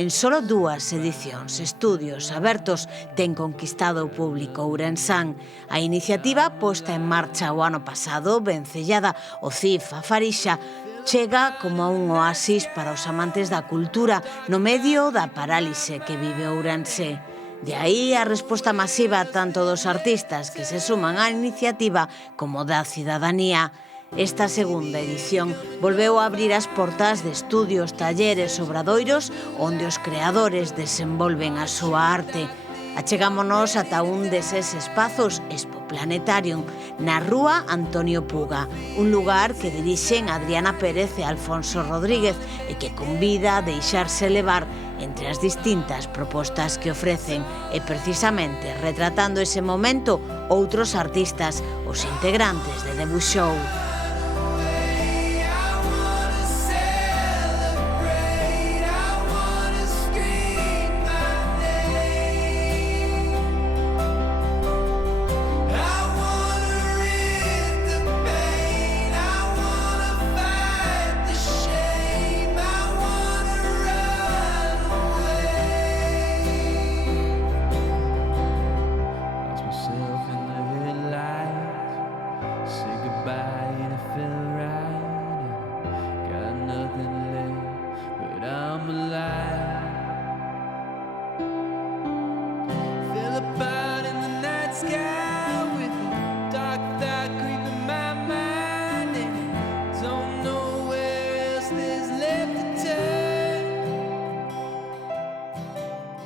En solo 2 edicións, estudios abertos ten conquistado o público ourensán. A iniciativa, posta en marcha o ano pasado, vencellada o CIF a Farixa, chega como un oasis para os amantes da cultura no medio da parálise que vive Ourense. De aí a resposta masiva tanto dos artistas que se suman á iniciativa como da cidadanía. Esta segunda edición volveu a abrir as portas de estudios, talleres, obradoiros onde os creadores desenvolven a súa arte. Achegámonos ata un deses espazos, Expo Planetarium, na rúa Antonio Puga, un lugar que dirixen Adriana Pérez e Alfonso Rodríguez e que convida a deixarse levar entre as distintas propostas que ofrecen e precisamente retratando ese momento outros artistas, os integrantes de Debut Show.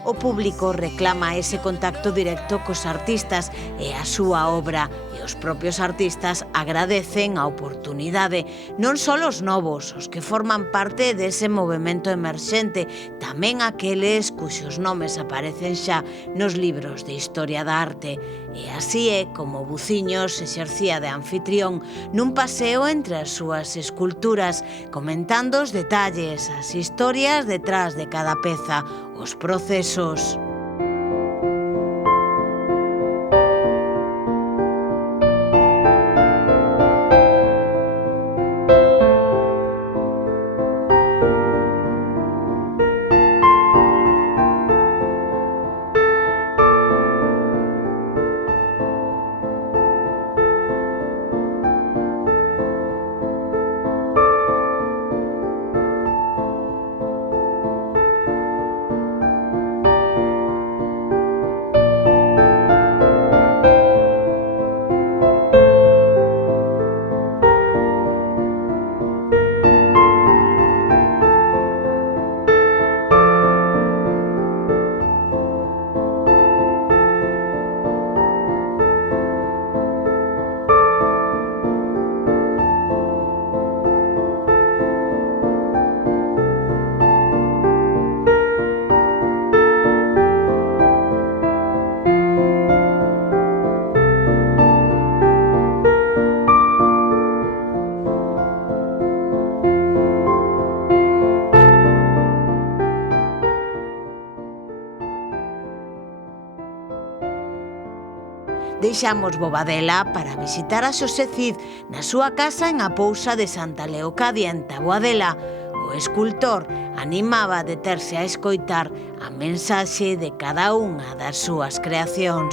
O público reclama ese contacto directo cos artistas e a súa obra, e os propios artistas agradecen a oportunidade. Non só os novos, os que forman parte dese movimento emerxente, tamén aqueles cuxos nomes aparecen xa nos libros de historia da arte. E así é como Buciños exercía de anfitrión nun paseo entre as súas esculturas, comentando os detalles, as historias detrás de cada peza, os procesos. Deixamos Bobadela para visitar a Xosé Cid na súa casa en a Pousa de Santa Leocadia, en Taboadela. O escultor animaba a deterse a escoitar a mensaxe de cada unha das súas creacións.